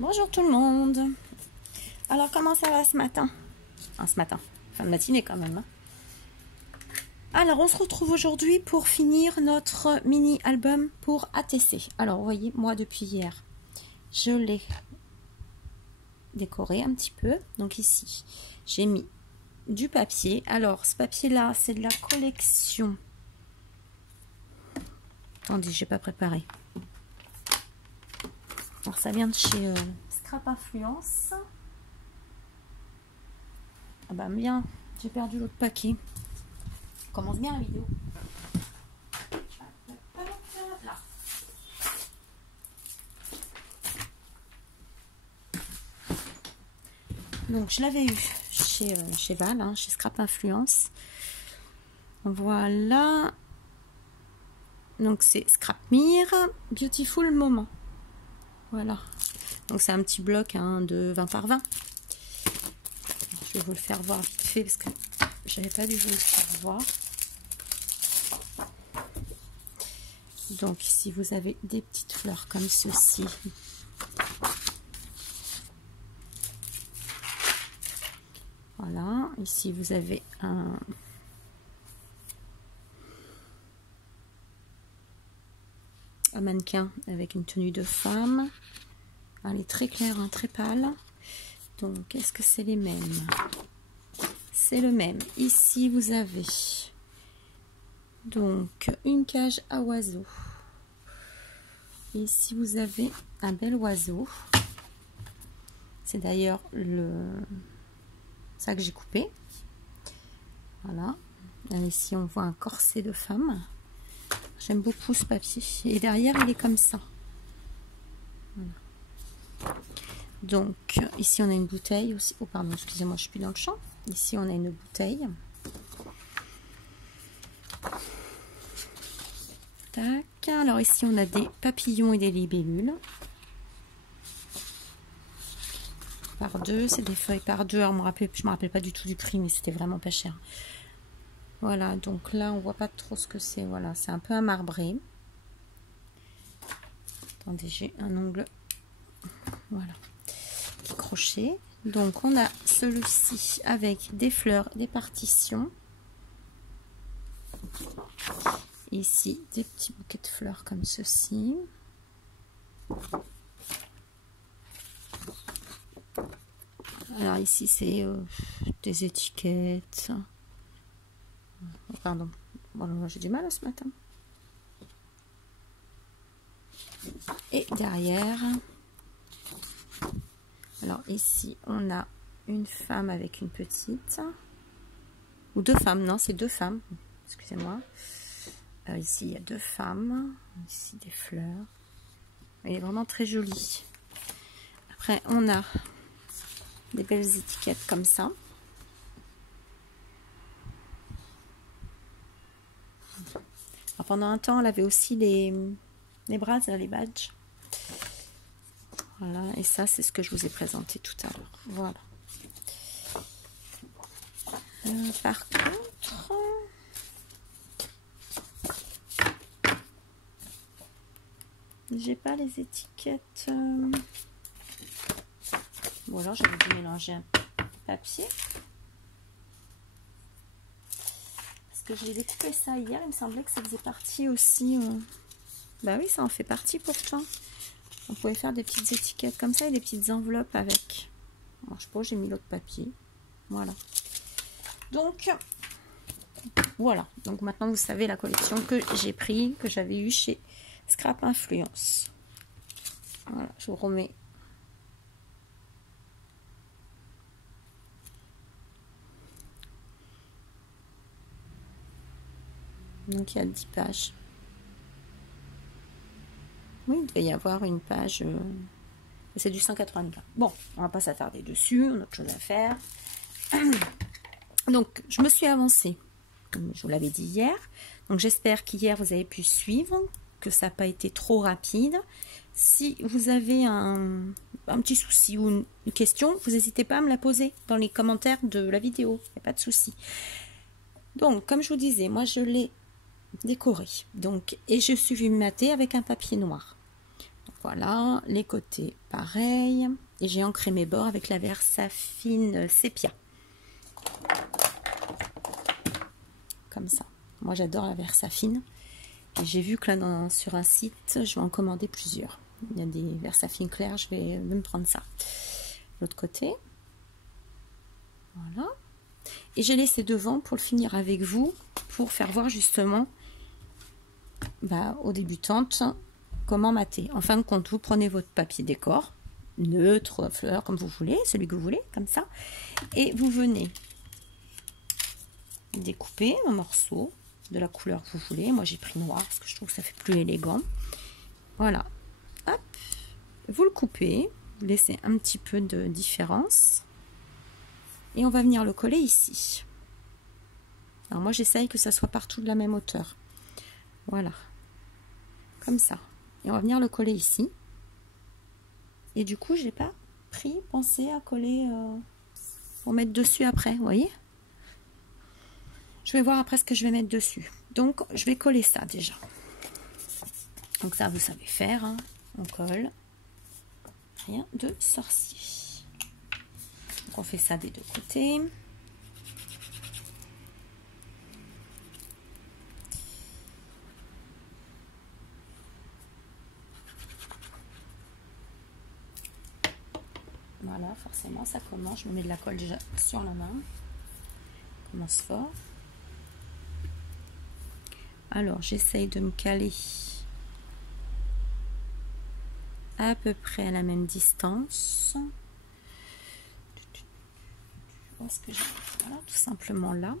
Bonjour tout le monde. Alors comment ça va ce matin? Fin de matinée quand même. Hein. Alors on se retrouve aujourd'hui pour finir notre mini album pour ATC. Alors vous voyez, moi depuis hier, je l'ai décoré un petit peu. Donc ici, j'ai mis du papier. Alors ce papier là, c'est de la collection. Attendez, j'ai pas préparé. Alors ça vient de chez Scrap Influence. Ah bah bien, j'ai perdu l'autre paquet. On commence bien la vidéo. Là. Donc je l'avais eu chez Val, hein, chez Scrap Influence. Voilà. Donc c'est Scrap Mir Beautiful Moment. Voilà. Donc c'est un petit bloc hein, de 20 par 20. Je vais vous le faire voir vite fait parce que j'avais pas dû vous le faire voir. Donc ici vous avez des petites fleurs comme ceci. Voilà, ici vous avez un mannequin avec une tenue de femme. Elle est très claire, hein, très pâle. Donc est-ce que c'est les mêmes? C'est le même. Ici vous avez donc une cage à oiseaux. Ici vous avez un bel oiseau. C'est d'ailleurs ça que j'ai coupé. Voilà. Et ici on voit un corset de femme. J'aime beaucoup ce papier. Et derrière il est comme ça. Voilà. Donc ici on a une bouteille aussi. Oh pardon, excusez-moi, je suis plus dans le champ. Ici on a une bouteille. Tac. Alors ici on a des papillons et des libellules. Par deux, c'est des feuilles par deux. Alors, je me rappelle pas du tout du prix, mais c'était vraiment pas cher. Voilà, donc là on voit pas trop ce que c'est. Voilà, c'est un peu un marbré. Attendez, j'ai un ongle. Voilà. Crochet. Donc on a celui-ci avec des fleurs, des partitions. Ici des petits bouquets de fleurs comme ceci. Alors ici c'est des étiquettes. Oh, pardon, bon, j'ai du mal ce matin. Et derrière. Alors ici, on a une femme avec une petite. Ou deux femmes, non, c'est deux femmes. Excusez-moi. Ici, il y a deux femmes. Ici, des fleurs. Elle est vraiment très jolie. Après, on a des belles étiquettes comme ça. Alors, pendant un temps, elle avait aussi les bras, les badges. Voilà, et ça, c'est ce que je vous ai présenté tout à l'heure. Voilà. Par contre, j'ai pas les étiquettes. Bon, alors j'avais dû mélanger un papier. Parce que j'ai découpé ça hier, il me semblait que ça faisait partie aussi. Bah oui, ça en fait partie pourtant. On pouvait faire des petites étiquettes comme ça et des petites enveloppes avec. Alors, je sais pas, j'ai mis l'autre papier. Voilà. Donc, voilà. Donc maintenant, vous savez la collection que j'ai pris, que j'avais eu chez Scrap Influence. Voilà, je vous remets. Donc, il y a 10 pages. Oui, il devait y avoir une page. C'est du 180. Bon, on va pas s'attarder dessus. On a autre chose à faire. Donc, je me suis avancée, comme je vous l'avais dit hier. Donc, j'espère qu'hier, vous avez pu suivre, que ça n'a pas été trop rapide. Si vous avez un petit souci ou une question, vous n'hésitez pas à me la poser dans les commentaires de la vidéo. Il n'y a pas de souci. Donc, comme je vous disais, moi, je l'ai décoré. Donc, et je suis matée avec un papier noir. Donc, Voilà, les côtés pareil. Et j'ai ancré mes bords avec la Versafine Sépia. Comme ça. Moi j'adore la Versafine. Et j'ai vu que là sur un site, je vais en commander plusieurs. Il y a des Versafine clairs, je vais me prendre ça. L'autre côté. Voilà. Et j'ai laissé devant pour le finir avec vous, pour faire voir justement aux débutantes comment mater. En fin de compte, vous prenez votre papier décor, neutre, fleur, comme vous voulez, celui que vous voulez, comme ça, et vous venez découper un morceau de la couleur que vous voulez. Moi j'ai pris noir parce que je trouve que ça fait plus élégant. Voilà, hop, vous le coupez, vous laissez un petit peu de différence et on va venir le coller ici. Alors moi j'essaye que ça soit partout de la même hauteur. Voilà, comme ça. Et on va venir le coller ici. Et du coup, j'ai pas pensé à coller pour mettre dessus après, vous voyez. Je vais voir après ce que je vais mettre dessus. Donc, je vais coller ça déjà. Donc ça, vous savez faire, hein. On colle. Rien de sorcier. Donc, on fait ça des deux côtés. Voilà, forcément, ça commence. Je me mets de la colle déjà sur la main. Ça commence fort. Alors, j'essaye de me caler à peu près à la même distance. Où est-ce que j'ai... Voilà, tout simplement là.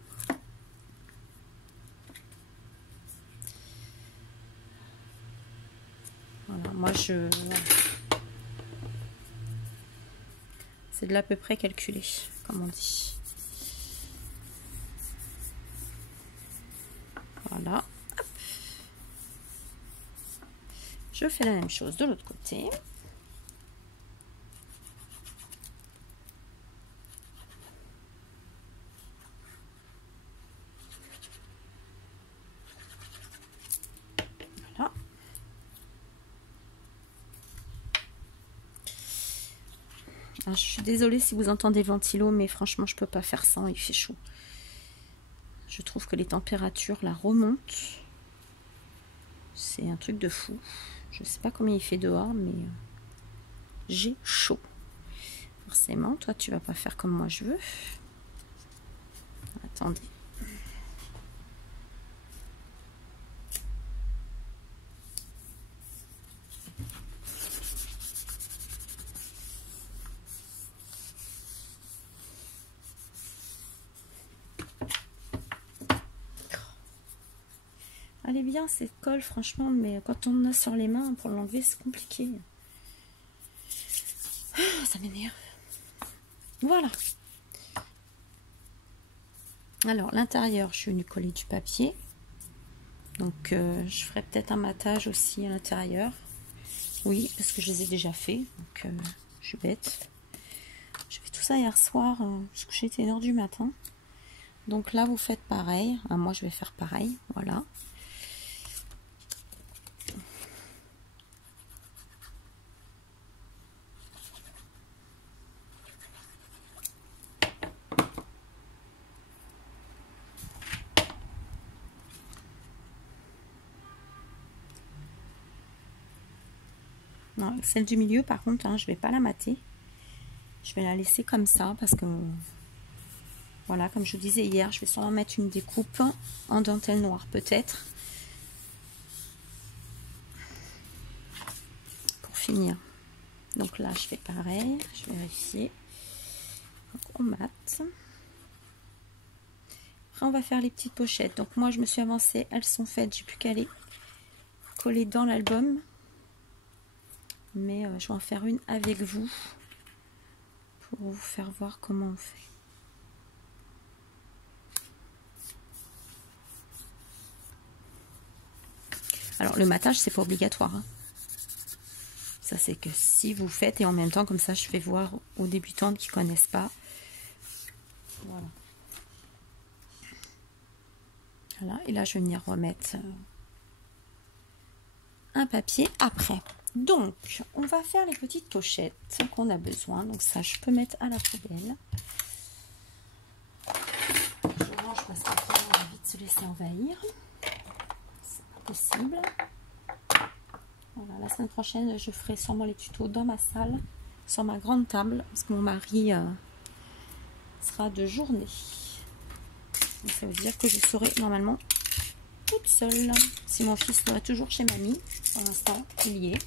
Voilà, moi je... C'est de l'à peu près calculé, comme on dit. Voilà. Hop. Je fais la même chose de l'autre côté. Voilà. Alors, je suis désolée si vous entendez ventilo, mais franchement, je peux pas faire sans, il fait chaud. Je trouve que les températures là remontent. C'est un truc de fou. Je sais pas combien il fait dehors, mais j'ai chaud. Forcément, toi, tu vas pas faire comme moi je veux. Attendez. Elle est bien cette colle, franchement, mais quand on en a sur les mains, pour l'enlever, c'est compliqué. Ah, ça m'énerve. Voilà. Alors, l'intérieur, je suis venue coller du papier. Donc, je ferai peut-être un matage aussi à l'intérieur. Oui, parce que je les ai déjà fait. Donc, je suis bête. J'ai fait tout ça hier soir, parce que j'étais 1h du matin. Donc là, vous faites pareil. Ah, moi, je vais faire pareil. Voilà. Non, celle du milieu, par contre, hein, je vais pas la mater. Je vais la laisser comme ça parce que, voilà, comme je vous disais hier, je vais sûrement mettre une découpe en dentelle noire, peut-être. Pour finir. Donc là, je fais pareil. Je vais vérifier. Donc, on mate. Après, on va faire les petites pochettes. Donc moi, je me suis avancée. Elles sont faites. J'ai plus qu'à les coller dans l'album. Mais je vais en faire une avec vous pour vous faire voir comment on fait. Alors le matage c'est pas obligatoire. Hein. Ça c'est que si vous faites et en même temps comme ça je fais voir aux débutantes qui connaissent pas. Voilà. Voilà. Et là je vais venir remettre un papier après. Donc, on va faire les petites pochettes qu'on a besoin. Donc ça, je peux mettre à la poubelle. Je range parce qu'après, on va vite se laisser envahir. C'est pas possible. Voilà, la semaine prochaine, je ferai sûrement les tutos dans ma salle, sur ma grande table, parce que mon mari sera de journée. Donc ça veut dire que je serai normalement toute seule. Si mon fils serait toujours chez mamie, pour l'instant, il y est.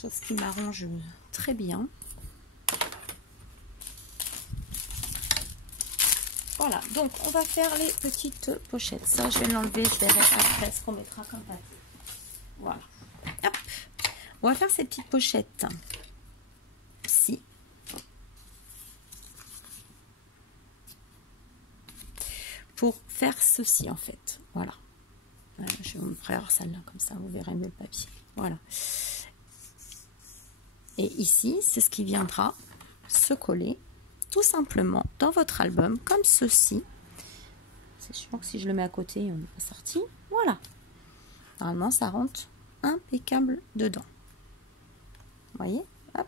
Chose qui m'arrange très bien. Voilà, donc on va faire les petites pochettes. Ça, je vais l'enlever, je verrai après ce qu'on mettra comme papier. Voilà. Hop. On va faire ces petites pochettes ici. Pour faire ceci en fait. Voilà. Je vais vous faire celle-là comme ça, vous verrez mieux le papier. Voilà. Et ici, c'est ce qui viendra se coller tout simplement dans votre album comme ceci. C'est sûr que si je le mets à côté, on n'est pas sorti. Voilà. Normalement, ça rentre impeccable dedans. Vous voyez? Hop.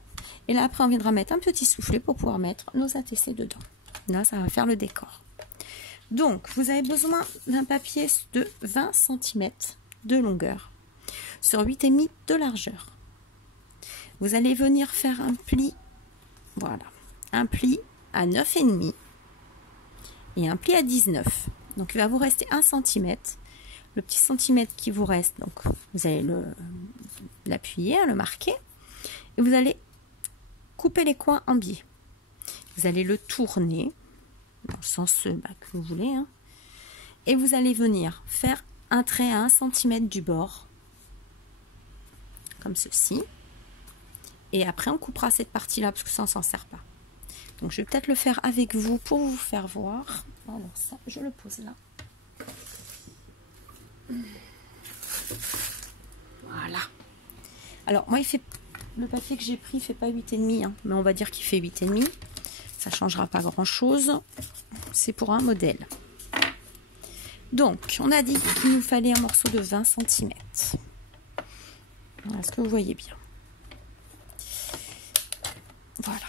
Et là, après, on viendra mettre un petit soufflet pour pouvoir mettre nos ATC dedans. Là, ça va faire le décor. Donc, vous avez besoin d'un papier de 20 cm de longueur sur 8,5 de largeur. Vous allez venir faire un pli, voilà, un pli à 9,5 et un pli à 19. Donc, il va vous rester 1 cm. Le petit centimètre qui vous reste, donc vous allez l'appuyer, le marquer, et vous allez couper les coins en biais. Vous allez le tourner dans le sens que vous voulez, hein, et vous allez venir faire un trait à 1 cm du bord, comme ceci. Et après, on coupera cette partie-là parce que ça, on s'en sert pas. Donc, je vais peut-être le faire avec vous pour vous faire voir. Alors ça, je le pose là. Voilà. Alors moi le papier que j'ai pris fait pas 8,5 hein, mais on va dire qu'il fait 8,5. Ça changera pas grand chose. C'est pour un modèle. Donc on a dit qu'il nous fallait un morceau de 20 cm. Est-ce que vous voyez bien? Voilà.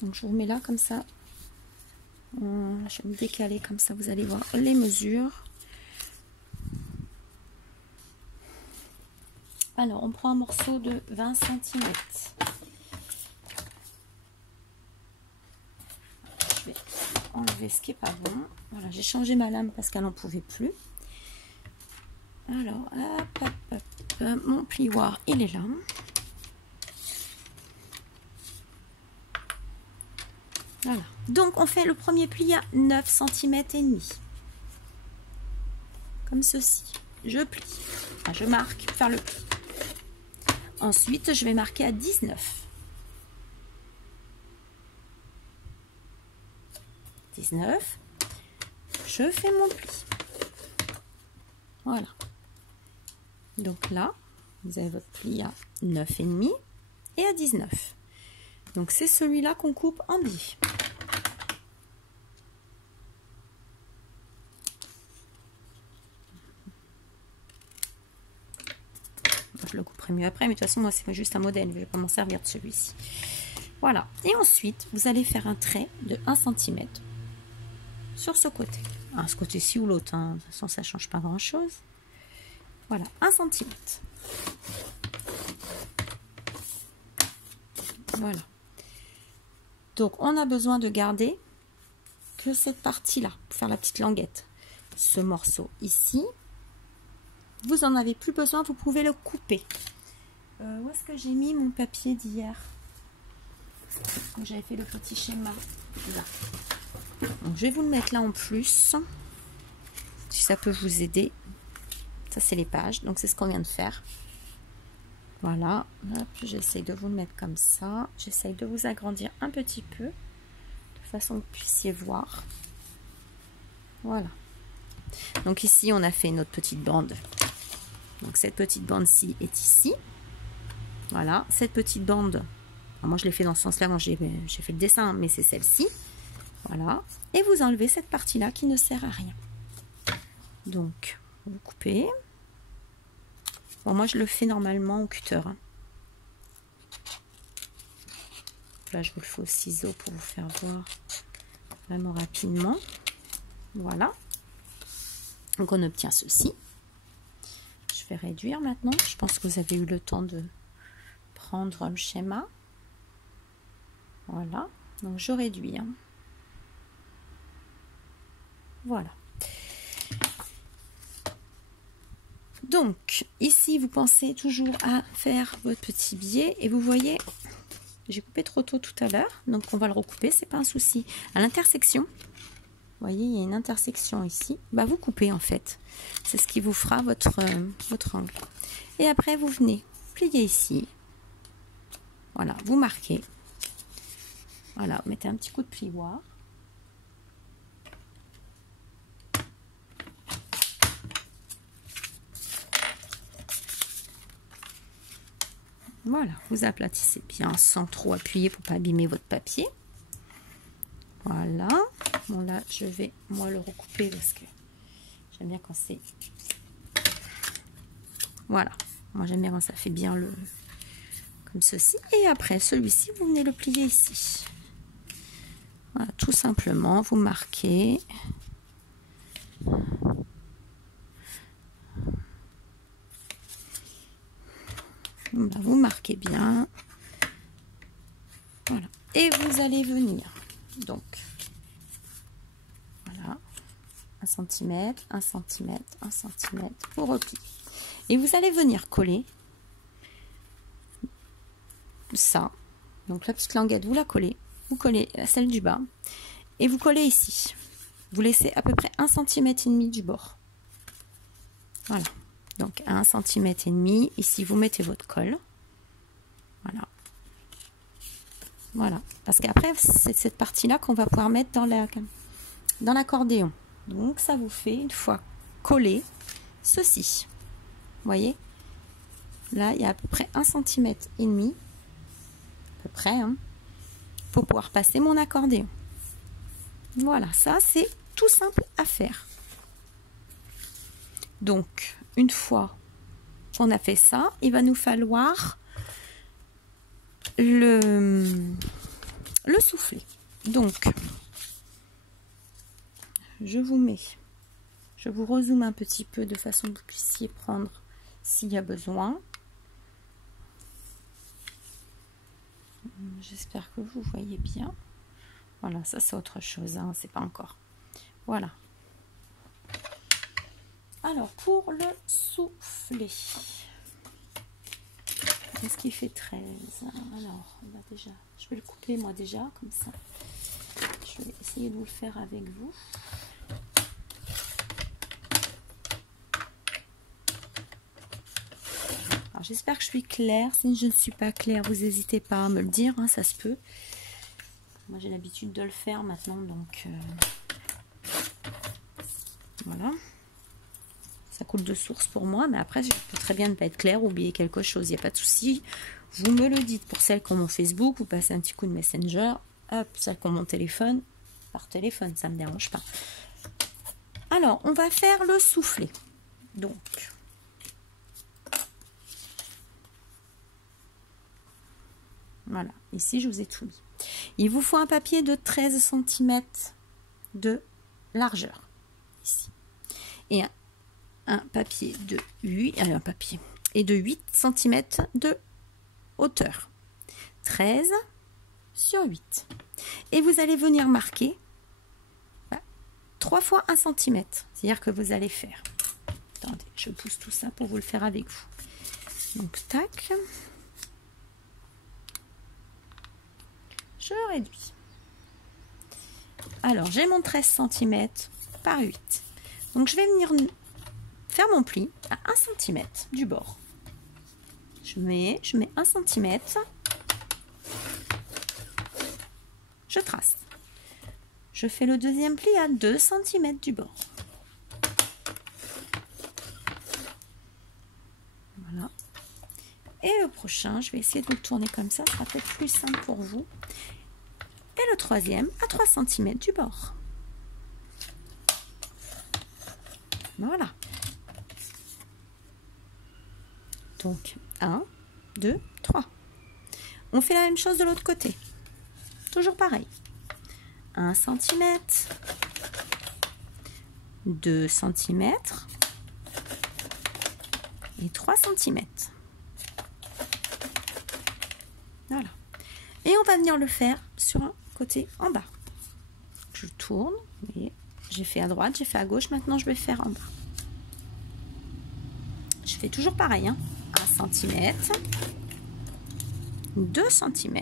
Donc je vous mets là comme ça. Je vais me décaler comme ça, vous allez voir les mesures. Alors, on prend un morceau de 20 cm. Je vais enlever ce qui n'est pas bon. Voilà, j'ai changé ma lame parce qu'elle n'en pouvait plus. Alors, hop, hop, hop, mon plioir, il est là. Voilà. Donc, on fait le premier pli à 9 cm et demi. Comme ceci. Je plie. Enfin, je marque pour faire le pli. Ensuite, je vais marquer à 19. 19. Je fais mon pli. Voilà. Donc là, vous avez votre pli à 9,5 et à 19. Donc c'est celui-là qu'on coupe en biais. Je le couperai mieux après, mais de toute façon moi c'est juste un modèle, je ne vais pas m'en servir de celui-ci. Voilà, et ensuite vous allez faire un trait de 1 cm sur ce côté. Ce côté-ci ou l'autre, hein. De toute façon ça ne change pas grand-chose. Voilà, 1 cm. Voilà. Donc on a besoin de garder que cette partie-là, pour faire la petite languette. Ce morceau ici. Vous en avez plus besoin, vous pouvez le couper. Où est-ce que j'ai mis mon papier d'hier? J'avais fait le petit schéma là. Donc, je vais vous le mettre là en plus, si ça peut vous aider. Ça c'est les pages, donc c'est ce qu'on vient de faire. Voilà, j'essaye de vous le mettre comme ça. J'essaye de vous agrandir un petit peu, de façon que vous puissiez voir. Voilà. Donc ici on a fait notre petite bande. Donc cette petite bande-ci est ici. Voilà, cette petite bande, alors moi je l'ai fait dans ce sens-là quand j'ai fait le dessin, mais c'est celle-ci. Voilà, et vous enlevez cette partie-là qui ne sert à rien. Donc, vous coupez. Bon, moi, je le fais normalement au cutter. Hein. Là, je vous le fais au ciseau pour vous faire voir vraiment rapidement. Voilà. Donc, on obtient ceci. Je vais réduire maintenant. Je pense que vous avez eu le temps de prendre le schéma. Voilà. Donc, je réduis. Hein. Voilà. Donc, ici, vous pensez toujours à faire votre petit biais. Et vous voyez, j'ai coupé trop tôt tout à l'heure. Donc, on va le recouper, c'est pas un souci. À l'intersection, vous voyez, il y a une intersection ici. Bah, vous coupez en fait. C'est ce qui vous fera votre angle. Et après, vous venez plier ici. Voilà, vous marquez. Voilà, vous mettez un petit coup de plioir. Voilà, vous aplatissez bien sans trop appuyer pour pas abîmer votre papier. Voilà. Bon là, je vais moi le recouper parce que j'aime bien quand c'est... Voilà. Moi j'aime bien quand ça fait bien le... comme ceci. Et après, celui-ci, vous venez le plier ici. Voilà, tout simplement, vous marquez... Vous marquez bien. Voilà. Et vous allez venir. Donc, voilà. 1 cm, 1 cm, 1 cm. Vous repliez. Et vous allez venir coller ça. Donc, la petite languette, vous la collez. Vous collez celle du bas. Et vous collez ici. Vous laissez à peu près 1,5 cm du bord. Voilà. Donc, à 1,5 cm, ici, vous mettez votre colle. Voilà. Voilà. Parce qu'après, c'est cette partie-là qu'on va pouvoir mettre dans l'accordéon. Donc, ça vous fait, une fois collé, ceci. Vous voyez? Là, il y a à peu près 1,5 cm. À peu près, hein, pour pouvoir passer mon accordéon. Voilà. Ça, c'est tout simple à faire. Donc, une fois qu'on a fait ça, il va nous falloir le soufflet. Donc, je vous rezoome un petit peu de façon que vous puissiez prendre s'il y a besoin. J'espère que vous voyez bien. Voilà, ça c'est autre chose, hein, c'est pas encore. Voilà. Alors, pour le soufflet, est-ce qu'il fait 13? Alors, on va déjà, je vais le couper moi déjà, comme ça. Je vais essayer de vous le faire avec vous. Alors, j'espère que je suis claire. Si je ne suis pas claire, vous n'hésitez pas à me le dire, hein, ça se peut. Moi, j'ai l'habitude de le faire maintenant, donc voilà. Ça coule de source pour moi, mais après, je peux très bien ne pas être claire, oublier quelque chose, il n'y a pas de souci. Vous me le dites. Pour celles qui ont mon Facebook, vous passez un petit coup de Messenger. Hop, celles qui ont mon téléphone, par téléphone, ça ne me dérange pas. Alors, on va faire le soufflet. Donc, voilà, ici, je vous ai tout mis. Il vous faut un papier de 13 cm de largeur, ici. Et un papier de 8, et de 8 cm de hauteur. 13 sur 8. Et vous allez venir marquer 3 fois 1 cm. C'est-à-dire que vous allez faire... Attendez, je pousse tout ça pour vous le faire avec vous. Donc, tac. Je réduis. Alors, j'ai mon 13 cm par 8. Donc, je vais venir faire mon pli à 1 cm du bord. Je mets 1 cm. Je trace. Je fais le deuxième pli à 2 cm du bord. Voilà. Et le prochain, je vais essayer de le tourner comme ça. Ça sera peut-être plus simple pour vous. Et le troisième à 3 cm du bord. Voilà. Donc 1, 2, 3. On fait la même chose de l'autre côté. Toujours pareil. 1 cm, 2 cm et 3 cm. Voilà. Et on va venir le faire sur un côté en bas. Je tourne, vous voyez, j'ai fait à droite, j'ai fait à gauche, maintenant je vais faire en bas. Je fais toujours pareil, hein. 1 cm, 2 cm,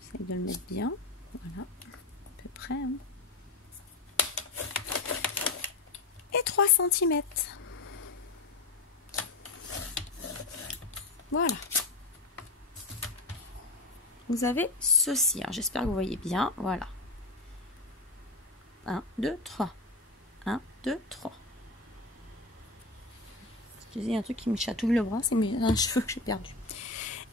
j'essaie de le mettre bien, voilà, à peu près, hein. Et 3 cm. Voilà. Vous avez ceci. J'espère que vous voyez bien. Voilà. 1, 2, 3. 1, 2, 3. Excusez, il y a un truc qui me chatouille le bras. C'est un cheveu que j'ai perdu.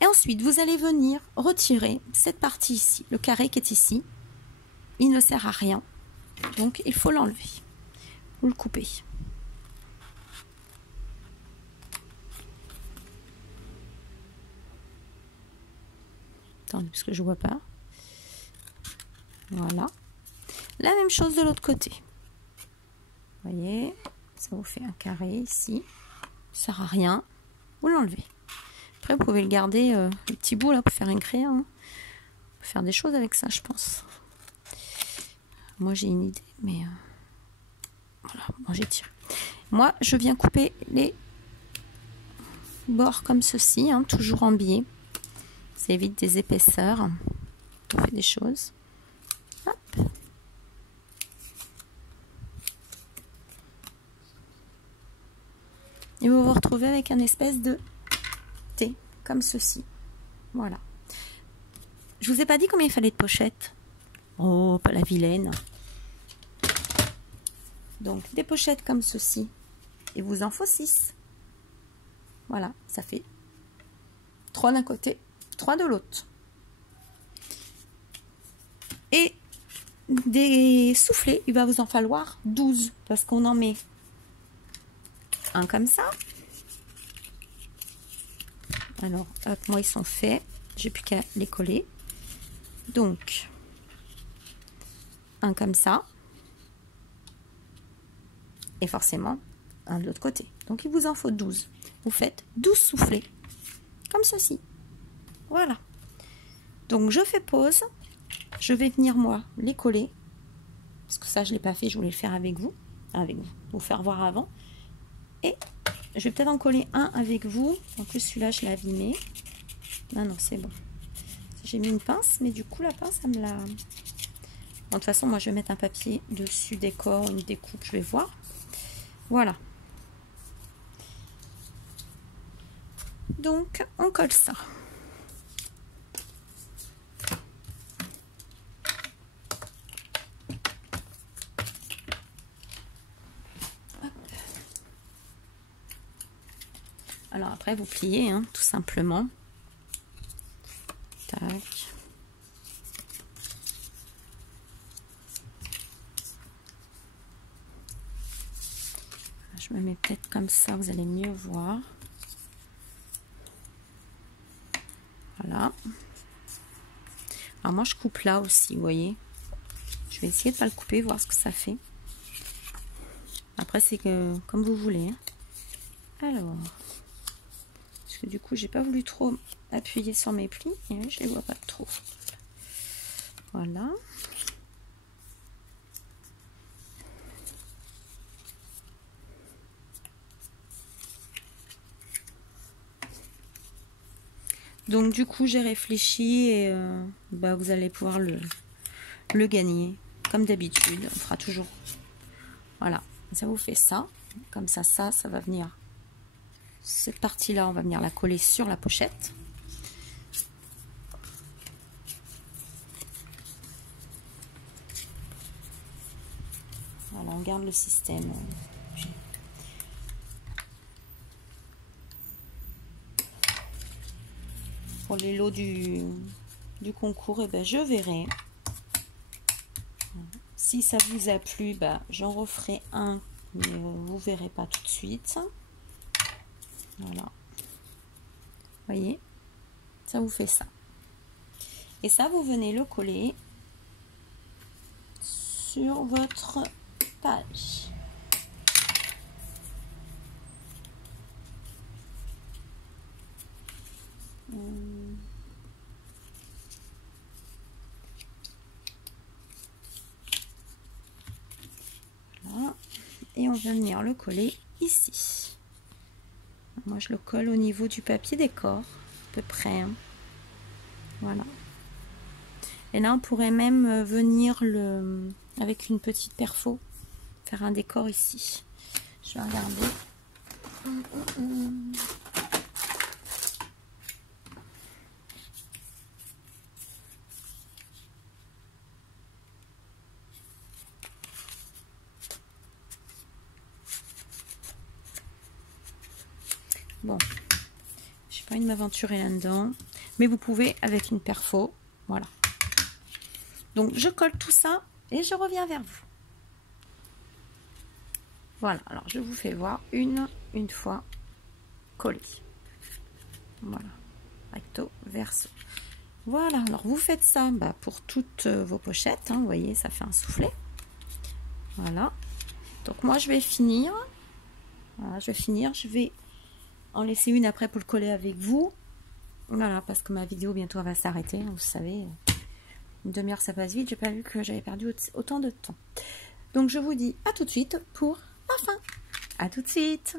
Et ensuite, vous allez venir retirer cette partie ici. Le carré qui est ici. Il ne sert à rien. Donc, il faut l'enlever. Vous le coupez. Attendez, parce que je vois pas. Voilà. La même chose de l'autre côté. Vous voyez, ça vous fait un carré ici. Ça sert à rien. Vous l'enlevez. Après, vous pouvez le garder, le petit bout là, pour faire un crayon. On peut faire des choses avec ça, je pense. Moi, j'ai une idée, mais voilà, moi j'étire. Moi, je viens couper les bords comme ceci, hein, toujours en biais. Ça évite des épaisseurs. On fait des choses. Hop. Et vous vous retrouvez avec un espèce de T, comme ceci. Voilà. Je vous ai pas dit combien il fallait de pochettes. Oh, pas la vilaine. Donc, des pochettes comme ceci. Et vous en faut 6. Voilà, ça fait 3 d'un côté, 3 de l'autre. Et des soufflets, il va vous en falloir 12. Parce qu'on en met un comme ça. Alors, hop, moi ils sont faits. J'ai plus qu'à les coller. Donc, un comme ça. Et forcément, un de l'autre côté. Donc, il vous en faut 12. Vous faites 12 soufflets. Comme ceci. Voilà. Donc, je fais pause. Je vais venir, moi, les coller. Parce que ça, je ne l'ai pas fait. Je voulais le faire avec vous. Vous faire voir avant. Et je vais peut-être en coller un avec vous. En plus, celui-là, je l'ai abîmé. Non, c'est bon. J'ai mis une pince, mais du coup, la pince, ça me l'a... Bon, de toute façon, moi, je vais mettre un papier dessus, décor, une découpe, je vais voir. Voilà. Donc, on colle ça. Alors après, vous pliez, hein, tout simplement. Tac. Je me mets peut-être comme ça, vous allez mieux voir. Voilà. Alors moi, je coupe là aussi, vous voyez. Je vais essayer de ne pas le couper, voir ce que ça fait. Après, c'est que comme vous voulez. Hein. Alors, parce que du coup, j'ai pas voulu trop appuyer sur mes plis. Et je les vois pas trop. Voilà. Donc du coup j'ai réfléchi et vous allez pouvoir le gagner comme d'habitude. On fera toujours. Voilà, ça vous fait ça. Comme ça va venir. Cette partie là, on va venir la coller sur la pochette. Voilà, on garde le système. Pour les lots du concours, je verrai. Si ça vous a plu, j'en referai un mais vous verrez pas tout de suite. Voilà. Voyez, ça vous fait ça. Et ça, vous venez le coller sur votre page. Voilà. Et on va venir le coller ici. Moi, je le colle au niveau du papier décor, à peu près. Hein. Voilà. Et là, on pourrait même venir avec une petite perfo, faire un décor ici. Je vais regarder. Bon, j'ai pas envie de m'aventurer là-dedans, mais vous pouvez avec une perfo, voilà. Donc je colle tout ça et je reviens vers vous. Voilà, alors je vous fais voir une fois collé. Voilà, recto, verso. Voilà, alors vous faites ça pour toutes vos pochettes, hein, vous voyez, ça fait un soufflet. Voilà, donc moi je vais finir. Voilà, je vais en laisser une après pour le coller avec vous. Voilà, parce que ma vidéo bientôt va s'arrêter, vous savez. Une demi-heure ça passe vite, j'ai pas vu que j'avais perdu autant de temps. Donc je vous dis à tout de suite pour la fin. À tout de suite.